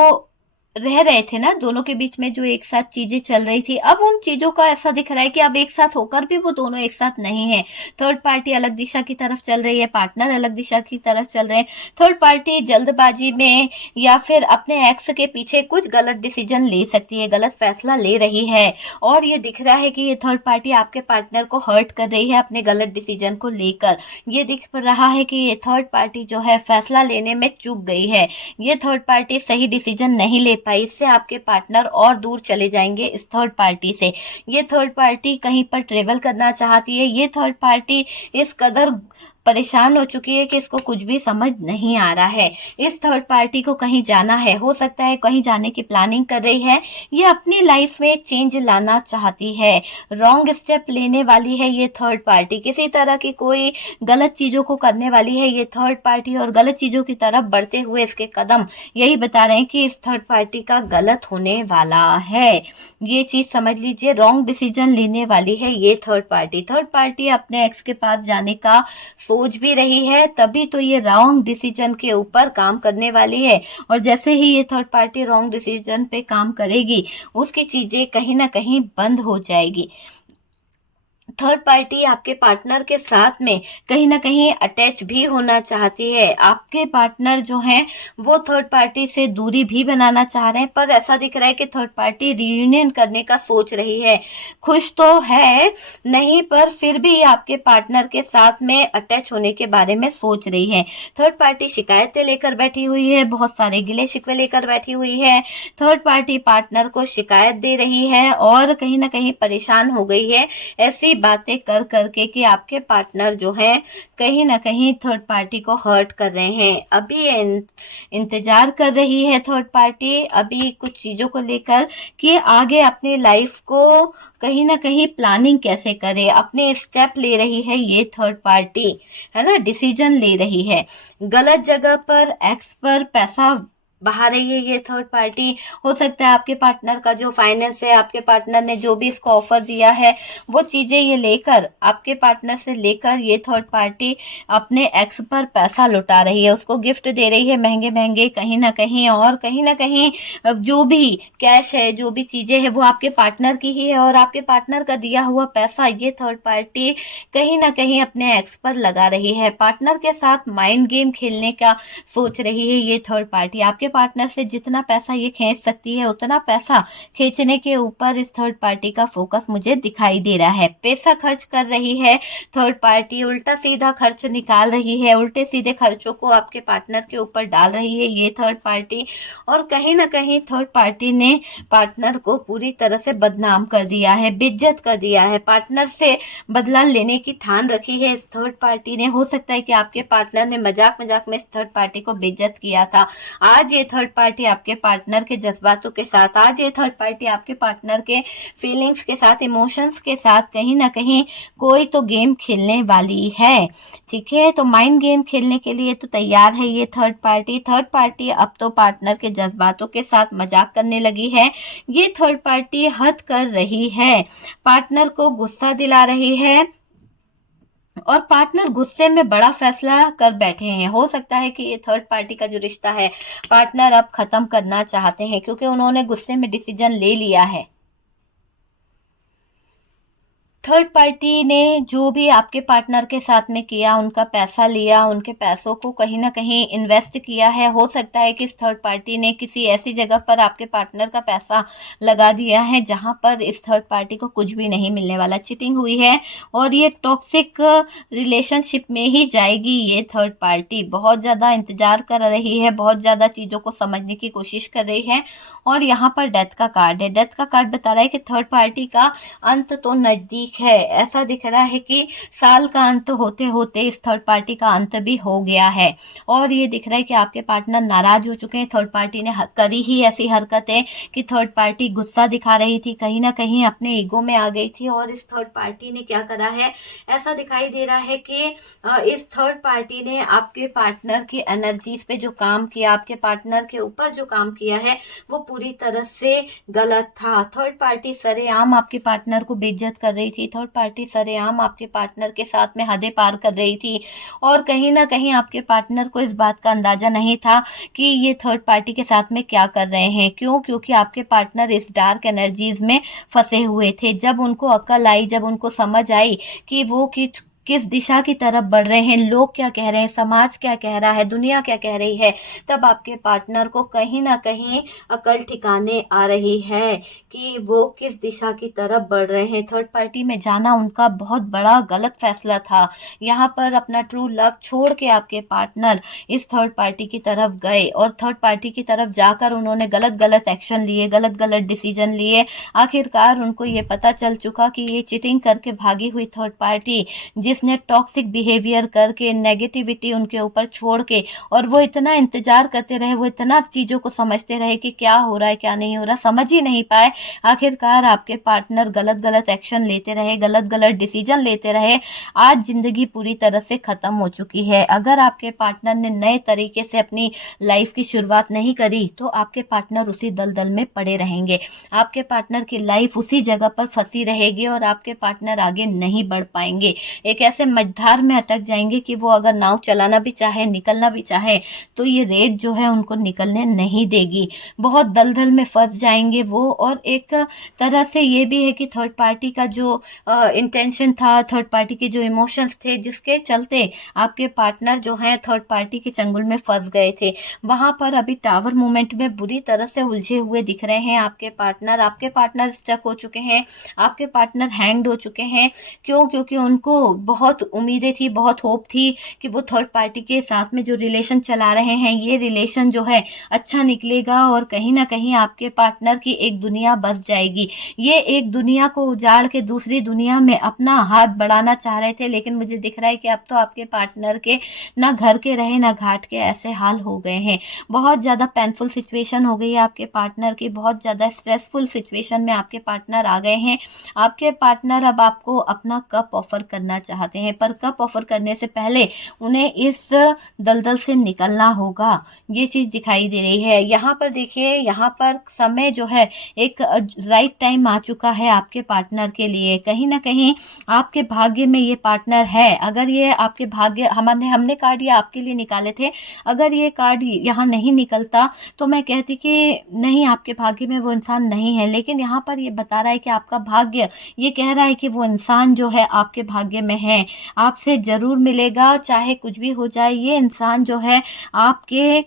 रह रहे थे ना, दोनों के बीच में जो एक साथ चीजें चल रही थी, अब उन चीजों का ऐसा दिख रहा है कि अब एक साथ होकर भी वो दोनों एक साथ नहीं है। थर्ड पार्टी अलग दिशा की तरफ चल रही है, पार्टनर अलग दिशा की तरफ चल रहे हैं। थर्ड पार्टी जल्दबाजी में या फिर अपने एक्स के पीछे कुछ गलत डिसीजन ले सकती है, गलत फैसला ले रही है। और ये दिख रहा है कि ये थर्ड पार्टी आपके पार्टनर को हर्ट कर रही है अपने गलत डिसीजन को लेकर। ये दिख रहा है कि ये थर्ड पार्टी जो है फैसला लेने में चूक गई है, ये थर्ड पार्टी सही डिसीजन नहीं ले पाई, इससे आपके पार्टनर और दूर चले जाएंगे इस थर्ड पार्टी से। ये थर्ड पार्टी कहीं पर ट्रेवल करना चाहती है, ये थर्ड पार्टी इस कदर परेशान हो चुकी है कि इसको कुछ भी समझ नहीं आ रहा है। इस थर्ड पार्टी को कहीं जाना है, हो सकता है कहीं जाने की प्लानिंग कर रही है, ये अपनी लाइफ में चेंज लाना चाहती है, रॉन्ग स्टेप लेने वाली है ये थर्ड पार्टी, किसी तरह की कोई गलत चीजों को करने वाली है ये थर्ड पार्टी, और गलत चीजों की तरफ बढ़ते हुए इसके कदम यही बता रहे हैं कि इस थर्ड पार्टी का गलत होने वाला है। ये चीज समझ लीजिए, रॉन्ग डिसीजन लेने वाली है ये थर्ड पार्टी। थर्ड पार्टी अपने एक्स के पास जाने का सोच भी रही है, तभी तो ये रॉन्ग डिसीजन के ऊपर काम करने वाली है। और जैसे ही ये थर्ड पार्टी रॉन्ग डिसीजन पे काम करेगी, उसकी चीजें कहीं ना कहीं बंद हो जाएगी। थर्ड पार्टी आपके पार्टनर के साथ में कहीं ना कहीं अटैच भी होना चाहती है। आपके पार्टनर जो हैं वो थर्ड पार्टी से दूरी भी बनाना चाह रहे हैं, पर ऐसा दिख रहा है कि थर्ड पार्टी रियूनियन करने का सोच रही है। खुश तो है नहीं, पर फिर भी आपके पार्टनर के साथ में अटैच होने के बारे में सोच रही है। थर्ड पार्टी शिकायतें लेकर बैठी हुई है, बहुत सारे गिले शिकवे लेकर बैठी हुई है। थर्ड पार्टी पार्टनर को शिकायत दे रही है और कहीं ना कहीं परेशान हो गई है ऐसी बातें कर करके कि आपके पार्टनर जो है कहीं ना कहीं थर्ड पार्टी को हर्ट कर रहे हैं। अभी इंतजार कर रही है थर्ड पार्टी अभी कुछ चीजों को लेकर कि आगे अपनी लाइफ को कहीं ना कहीं प्लानिंग कैसे करे, अपने स्टेप ले रही है ये थर्ड पार्टी, है ना, डिसीजन ले रही है। गलत जगह पर एक्स पर पैसा बहा रही है ये थर्ड पार्टी। हो सकता है आपके पार्टनर का जो फाइनेंस है, आपके पार्टनर ने जो भी इसको ऑफर दिया है, वो चीजें ये लेकर आपके पार्टनर से लेकर ये थर्ड पार्टी अपने एक्स पर पैसा लुटा रही है, उसको गिफ्ट दे रही है महंगे महंगे कहीं ना कहीं, और कहीं ना कहीं जो भी कैश है, जो भी चीजें है वो आपके पार्टनर की ही है, और आपके पार्टनर का दिया हुआ पैसा ये थर्ड पार्टी कहीं ना कहीं अपने एक्स पर लगा रही है। पार्टनर के साथ माइंड गेम खेलने का सोच रही है ये थर्ड पार्टी। आपके पार्टनर से जितना पैसा ये खींच सकती है उतना पैसा खींचने के ऊपर इस थर्ड पार्टी का फोकस मुझे दिखाई दे रहा है। पैसा खर्च कर रही है थर्ड पार्टी, उल्टा सीधा खर्च निकाल रही है, उल्टे सीधे खर्चों को आपके पार्टनर के ऊपर डाल रही है ये थर्ड पार्टी। और कहीं ना कहीं थर्ड पार्टी ने पार्टनर को पूरी तरह से बदनाम कर दिया है, बेइज्जत कर दिया है। पार्टनर से बदला लेने की ठान रखी है इस थर्ड पार्टी ने। हो सकता है कि आपके पार्टनर ने मजाक मजाक में इस थर्ड पार्टी को बेइज्जत किया था। आज ये थर्ड पार्टी आपके पार्टनर के जज्बातों के साथ, आज ये थर्ड पार्टी आपके पार्टनर के फीलिंग्स के साथ, इमोशंस के साथ कहीं ना कहीं कोई तो गेम खेलने वाली है। ठीक है, तो माइंड गेम खेलने के लिए तो तैयार है ये थर्ड पार्टी। थर्ड पार्टी अब तो पार्टनर के जज्बातों के साथ मजाक करने लगी है। ये थर्ड पार्टी हद कर रही है, पार्टनर को गुस्सा दिला रही है, और पार्टनर गुस्से में बड़ा फैसला कर बैठे हैं। हो सकता है कि ये थर्ड पार्टी का जो रिश्ता है पार्टनर अब खत्म करना चाहते हैं, क्योंकि उन्होंने गुस्से में डिसीजन ले लिया है। थर्ड पार्टी ने जो भी आपके पार्टनर के साथ में किया, उनका पैसा लिया, उनके पैसों को कहीं ना कहीं इन्वेस्ट किया है। हो सकता है कि इस थर्ड पार्टी ने किसी ऐसी जगह पर आपके पार्टनर का पैसा लगा दिया है जहां पर इस थर्ड पार्टी को कुछ भी नहीं मिलने वाला, चीटिंग हुई है, और ये टॉक्सिक रिलेशनशिप में ही जाएगी ये थर्ड पार्टी। बहुत ज्यादा इंतजार कर रही है, बहुत ज्यादा चीजों को समझने की कोशिश कर रही है। और यहाँ पर डेथ का कार्ड है, डेथ का कार्ड बता रहा है कि थर्ड पार्टी का अंत तो नजदीक है। ऐसा दिख रहा है कि साल का अंत होते होते इस थर्ड पार्टी का अंत भी हो गया है। और ये दिख रहा है कि आपके पार्टनर नाराज हो चुके हैं। थर्ड पार्टी ने करी ही ऐसी हरकतें कि थर्ड पार्टी गुस्सा दिखा रही थी, कहीं ना कहीं अपने ईगो में आ गई थी, और इस थर्ड पार्टी ने क्या करा है, ऐसा दिखाई दे रहा है कि इस थर्ड पार्टी ने आपके पार्टनर की एनर्जीज पे जो काम किया, आपके पार्टनर के ऊपर जो काम किया है, वो पूरी तरह से गलत था। थर्ड पार्टी सरेआम आपके पार्टनर को बेइज्जत कर रही थी, थी, थर्ड पार्टी सरेआम आपके पार्टनर के साथ में हदें पार कर रही थी और कहीं ना कहीं आपके पार्टनर को इस बात का अंदाजा नहीं था कि ये थर्ड पार्टी के साथ में क्या कर रहे हैं। क्यों? क्योंकि आपके पार्टनर इस डार्क एनर्जीज में फंसे हुए थे। जब उनको अकल आई, जब उनको समझ आई कि वो किस दिशा की तरफ बढ़ रहे हैं, लोग क्या कह रहे हैं, समाज क्या कह रहा है, दुनिया क्या कह रही है, तब आपके पार्टनर को कहीं ना कहीं अकल ठिकाने आ रही है कि वो किस दिशा की तरफ बढ़ रहे हैं। थर्ड पार्टी में जाना उनका बहुत बड़ा गलत फैसला था। यहाँ पर अपना ट्रू लव छोड़ के आपके पार्टनर इस थर्ड पार्टी की तरफ गए और थर्ड पार्टी की तरफ जाकर उन्होंने गलत गलत एक्शन लिए, गलत गलत डिसीजन लिए। आखिरकार उनको ये पता चल चुका कि ये चीटिंग करके भागी हुई थर्ड पार्टी, जिसने टॉक्सिक बिहेवियर करके, नेगेटिविटी उनके ऊपर छोड़ के, और वो इतना इंतजार करते रहे, वो इतना चीजों को समझते रहे कि क्या हो रहा है क्या नहीं हो रहा, समझ ही नहीं पाए। आखिरकार आपके पार्टनर गलत गलत एक्शन लेते रहे, गलत गलत डिसीजन लेते रहे। आज जिंदगी पूरी तरह से खत्म हो चुकी है। अगर आपके पार्टनर ने नए तरीके से अपनी लाइफ की शुरुआत नहीं करी तो आपके पार्टनर उसी दलदल में पड़े रहेंगे। आपके पार्टनर की लाइफ उसी जगह पर फंसी रहेगी और आपके पार्टनर आगे नहीं बढ़ पाएंगे। एक ऐसे मझधार में अटक जाएंगे कि वो अगर नाव चलाना भी चाहे, निकलना भी चाहे, तो ये रेत जो है उनको निकलने नहीं देगी। बहुत दलदल में फंस जाएंगे वो। और एक तरह से ये भी है कि थर्ड पार्टी का जो इंटेंशन था, थर्ड पार्टी के जो इमोशंस थे, जिसके चलते आपके पार्टनर जो है थर्ड पार्टी के चंगुल में फंस गए थे, वहां पर अभी टावर मूवमेंट में बुरी तरह से उलझे हुए दिख रहे हैं आपके पार्टनर। आपके पार्टनर स्टक हो चुके हैं, आपके पार्टनर हैंग्ड हो चुके हैं। क्यों? क्योंकि उनको बहुत उम्मीदें थी, बहुत होप थी कि वो थर्ड पार्टी के साथ में जो रिलेशन चला रहे हैं, ये रिलेशन जो है अच्छा निकलेगा और कहीं ना कहीं आपके पार्टनर की एक दुनिया बस जाएगी। ये एक दुनिया को उजाड़ के दूसरी दुनिया में अपना हाथ बढ़ाना चाह रहे थे, लेकिन मुझे दिख रहा है कि अब तो आपके पार्टनर के ना घर के रहे ना घाट के ऐसे हाल हो गए हैं। बहुत ज्यादा पेनफुल सिचुएशन हो गई है आपके पार्टनर की, बहुत ज्यादा स्ट्रेसफुल सिचुएशन में आपके पार्टनर आ गए हैं। आपके पार्टनर अब आपको अपना कप ऑफर करना चाहते हैं, पर कप ऑफर करने से पहले उन्हें इस दलदल से निकलना होगा। ये चीज दिखाई दे रही है। यहाँ पर देखिए, यहाँ पर समय जो है एक राइट टाइम आ चुका है आपके पार्टनर के लिए। कहीं ना कहीं आपके भाग्य में ये पार्टनर है। अगर ये आपके भाग्य, हमने कार्ड ये आपके लिए निकाले थे, अगर ये कार्ड यहाँ नहीं निकलता तो मैं कहती कि नहीं, आपके भाग्य में वो इंसान नहीं है। लेकिन यहाँ पर ये बता रहा है कि आपका भाग्य ये कह रहा है कि वो इंसान जो है आपके भाग्य में है, आपसे जरूर मिलेगा, चाहे कुछ भी हो जाए। ये इंसान जो है आपके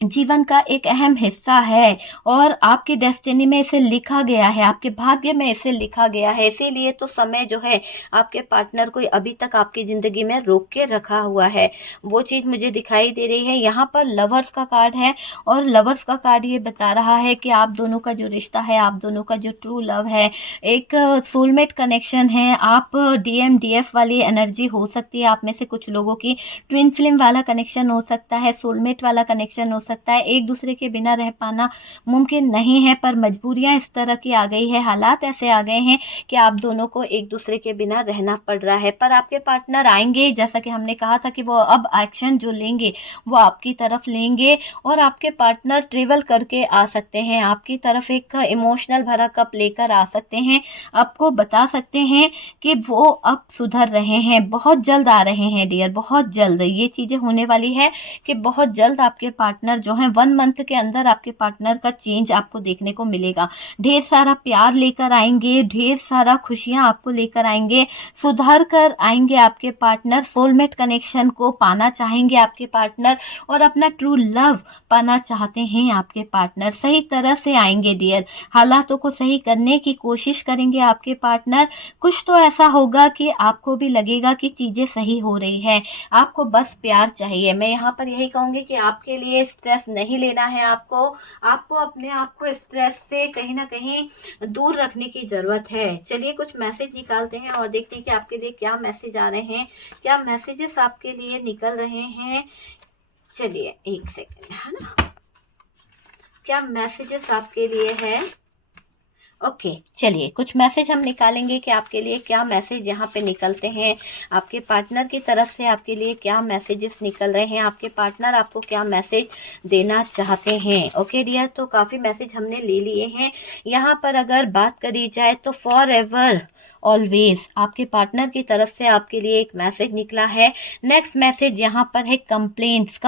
जीवन का एक अहम हिस्सा है और आपकी डेस्टिनी में इसे लिखा गया है, आपके भाग्य में इसे लिखा गया है। इसीलिए तो समय जो है आपके पार्टनर को अभी तक आपकी जिंदगी में रोक के रखा हुआ है, वो चीज मुझे दिखाई दे रही है। यहाँ पर लवर्स का कार्ड है और लवर्स का कार्ड ये बता रहा है कि आप दोनों का जो रिश्ता है, आप दोनों का जो ट्रू लव है, एक सोलमेट कनेक्शन है। आप DMDF वाली एनर्जी हो सकती है, आप में से कुछ लोगों की ट्विन फ्लेम वाला कनेक्शन हो सकता है, सोलमेट वाला कनेक्शन हो सकता है। एक दूसरे के बिना रह पाना मुमकिन नहीं है, पर मजबूरियां इस तरह की आ गई है, हालात ऐसे आ गए हैं कि आप दोनों को एक दूसरे के बिना रहना पड़ रहा है। पर आपके पार्टनर आएंगे, जैसा कि हमने कहा था कि वो अब एक्शन जो लेंगे वो आपकी तरफ लेंगे और आपके पार्टनर ट्रेवल करके आ सकते हैं आपकी तरफ, एक इमोशनल भरा कप लेकर आ सकते हैं, आपको बता सकते हैं कि वो अब सुधर रहे हैं, बहुत जल्द आ रहे हैं डियर, बहुत जल्द ये चीजें होने वाली है कि बहुत जल्द आपके पार्टनर जो है 1 मंथ के अंदर आपके पार्टनर का चेंज आपको देखने को मिलेगा। ढेर सारा प्यार लेकर आएंगे, ढेर सारा खुशियां आपको लेकर आएंगे, सुधर कर आएंगे आपके पार्टनर। सोलमेट कनेक्शन को पाना चाहेंगे आपके पार्टनर और अपना ट्रू लव पाना चाहते हैं आपके पार्टनर। सही तरह से आएंगे डियर, हालातों को सही करने की कोशिश करेंगे आपके पार्टनर। कुछ तो ऐसा होगा कि आपको भी लगेगा कि चीजें सही हो रही है, आपको बस प्यार चाहिए। मैं यहाँ पर यही कहूंगी कि आपके लिए स्ट्रेस नहीं लेना है, आपको अपने आप को स्ट्रेस से कहीं ना कहीं दूर रखने की जरूरत है। चलिए कुछ मैसेज निकालते हैं और देखते हैं कि आपके लिए क्या मैसेज आ रहे हैं, क्या मैसेजेस आपके लिए निकल रहे हैं। चलिए एक सेकंड, है ना, क्या मैसेजेस आपके लिए है। ओके, चलिए कुछ मैसेज हम निकालेंगे कि आपके लिए क्या मैसेज यहाँ पे निकलते हैं, आपके पार्टनर की तरफ से आपके लिए क्या मैसेजेस निकल रहे हैं, आपके पार्टनर आपको क्या मैसेज देना चाहते हैं। ओके डियर, तो काफ़ी मैसेज हमने ले लिए हैं। यहाँ पर अगर बात करी जाए तो फॉर एवर ऑलवेज आपके पार्टनर की तरफ से आपके लिए एक मैसेज निकला है। नेक्स्ट मैसेज यहाँ पर है कंप्लेंट्स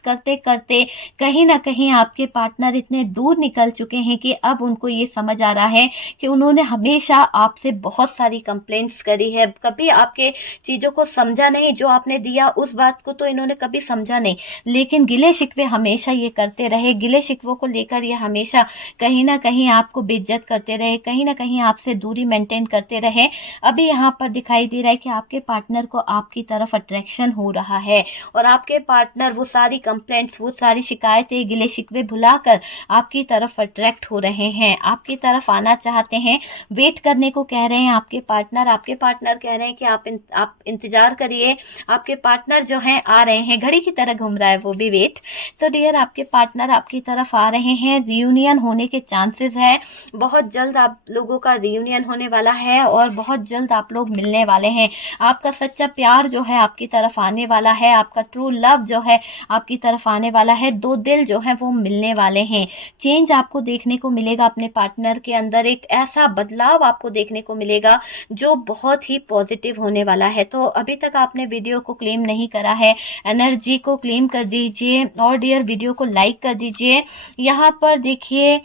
करते करते कहीं ना कहीं आपके पार्टनर इतने दूर निकल चुके हैं कि अब उनको ये समझ आ रहा है कि उन्होंने हमेशा आपसे बहुत सारी कंप्लेंट्स करी है, कभी आपके चीजों को समझा नहीं, जो आपने दिया उस बात को तो इन्होंने कभी समझा नहीं, लेकिन गिले शिकवे हमेशा ये करते रहे, गिले शिकवों को लेकर ये हमेशा कहीं ना कहीं आपको बेइज्जत करते रहे, कहीं ना कहीं आपसे दूरी मेंटेन करते रहे। अभी यहाँ पर दिखाई दे रहा है कि आपके पार्टनर को आपकी तरफ अट्रैक्शन हो रहा है और आपके पार्टनर वो सारी कंप्लेंट्स, वो सारी शिकायतें, गिले शिकवे भुलाकर आपकी तरफ अट्रैक्ट हो रहे हैं, आपकी तरफ आना चाहते हैं, वेट करने को कह रहे हैं आपके पार्टनर कह रहे हैं कि आप इंतजार करिए, आपके पार्टनर जो है आ रहे हैं, घड़ी की तरह घूम रहा है वो भी वेट। तो डियर आपके पार्टनर आपकी तरफ आ रहे हैं, रियूनियन होने के चांसेस है, बहुत जल्द आप लोगों का रियूनियन होने वाला है और बहुत जल्द आप लोग मिलने वाले हैं। आपका सच्चा प्यार जो है आपकी तरफ आने वाला है, आपका ट्रू लव जो है आपकी तरफ आने वाला है, दो दिल जो है वो मिलने वाले हैं। चेंज आपको देखने को मिलेगा अपने पार्टनर के अंदर, एक ऐसा बदलाव आपको देखने को मिलेगा जो बहुत ही पॉजिटिव होने वाला है। तो अभी तक आपने वीडियो को क्लेम नहीं करा है, एनर्जी को क्लेम कर दीजिए और डियर वीडियो को लाइक कर दीजिए। यहाँ पर देखिए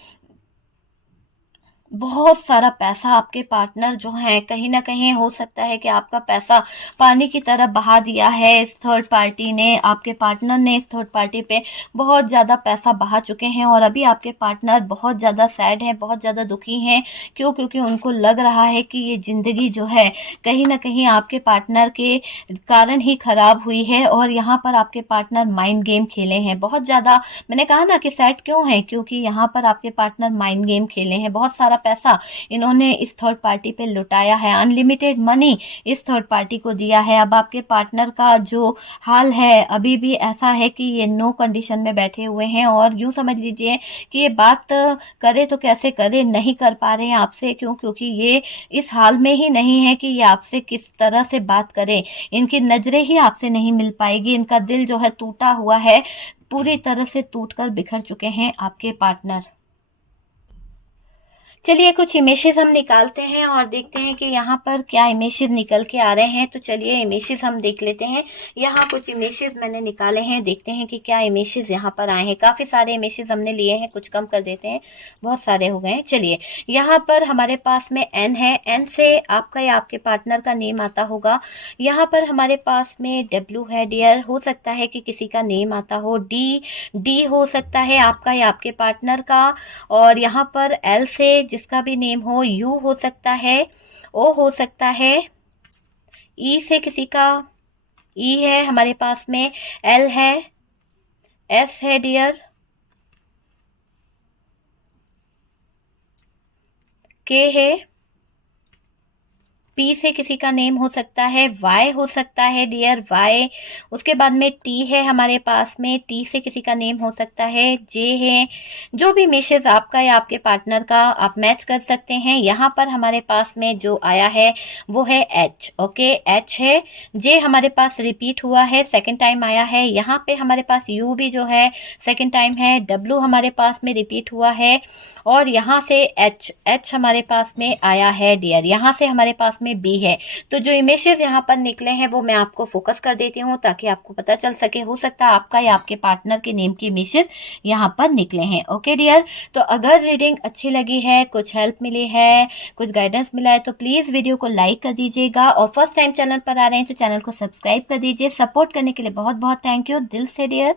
बहुत सारा पैसा आपके पार्टनर जो है, कहीं ना कहीं हो सकता है कि आपका पैसा पानी की तरह बहा दिया है इस थर्ड पार्टी ने, आपके पार्टनर ने इस थर्ड पार्टी पे बहुत ज़्यादा पैसा बहा चुके हैं और अभी आपके पार्टनर बहुत ज़्यादा सैड हैं, बहुत ज़्यादा दुखी हैं। क्योंकि उनको लग रहा है कि ये ज़िंदगी जो है कहीं ना कहीं आपके पार्टनर के कारण ही खराब हुई है और यहाँ पर आपके पार्टनर माइंड गेम खेले हैं बहुत ज़्यादा। मैंने कहा ना कि सैड क्यों है, क्योंकि यहाँ पर आपके पार्टनर माइंड गेम खेले हैं, बहुत सारा पैसा इन्होंने इस थर्ड पार्टी पे लुटाया है, अनलिमिटेड मनी इस थर्ड पार्टी को दिया है। अब आपके पार्टनर का जो हाल है अभी भी ऐसा है कि ये नो कंडीशन में बैठे हुए हैं और यूं समझ लीजिए कि ये बात करे तो कैसे करे, नहीं कर पा रहे हैं आपसे। क्योंकि ये इस हाल में ही नहीं है कि ये आपसे किस तरह से बात करें, इनकी नजरें ही आपसे नहीं मिल पाएगी, इनका दिल जो है टूटा हुआ है, पूरी तरह से टूटकर बिखर चुके हैं आपके पार्टनर। चलिए कुछ इमेजेस हम निकालते हैं और देखते हैं कि यहाँ पर क्या इमेजेस निकल के आ रहे हैं। तो चलिए इमेजेस हम देख लेते हैं। यहाँ कुछ इमेजेस मैंने निकाले हैं, देखते हैं कि क्या इमेजेस यहाँ पर आए हैं। काफी सारे इमेजेस हमने लिए हैं, कुछ कम कर देते हैं, बहुत सारे हो गए हैं। चलिए यहाँ पर हमारे पास में एन है, एन से आपका या आपके पार्टनर का नेम आता होगा। यहाँ पर हमारे पास में डब्ल्यू है डियर, हो सकता है कि किसी का नेम आता हो। डी हो सकता है आपका या आपके पार्टनर का। और यहाँ पर एल से जिसका भी नेम हो, यू हो सकता है, ओ हो सकता है, ई से किसी का, ई है हमारे पास में, एल है, एस है डियर, के है, पी से किसी का नेम हो सकता है, वाई हो सकता है डियर, वाई। उसके बाद में टी है हमारे पास में, टी से किसी का नेम हो सकता है, जे है। जो भी मैसेज आपका या आपके पार्टनर का आप मैच कर सकते हैं। यहाँ पर हमारे पास में जो आया है वो है एच, ओके एच है। जे हमारे पास रिपीट हुआ है, सेकेंड टाइम आया है। यहाँ पे हमारे पास यू भी जो है सेकेंड टाइम है। डब्ल्यू हमारे पास में रिपीट हुआ है और यहाँ से एच हमारे पास में आया है डियर। यहाँ से हमारे पास में बी है। तो जो इमेजेस यहाँ पर निकले हैं वो मैं आपको फोकस कर देती हूँ ताकि आपको पता चल सके, हो सकता है आपका या आपके पार्टनर के नेम की इमेजेस यहाँ पर निकले हैं। ओके डियर, तो अगर रीडिंग अच्छी लगी है, कुछ हेल्प मिली है, कुछ गाइडेंस मिला है तो प्लीज वीडियो को लाइक कर दीजिएगा और फर्स्ट टाइम चैनल पर आ रहे हैं तो चैनल को सब्सक्राइब कर दीजिए। सपोर्ट करने के लिए बहुत बहुत थैंक यू दिल से डियर।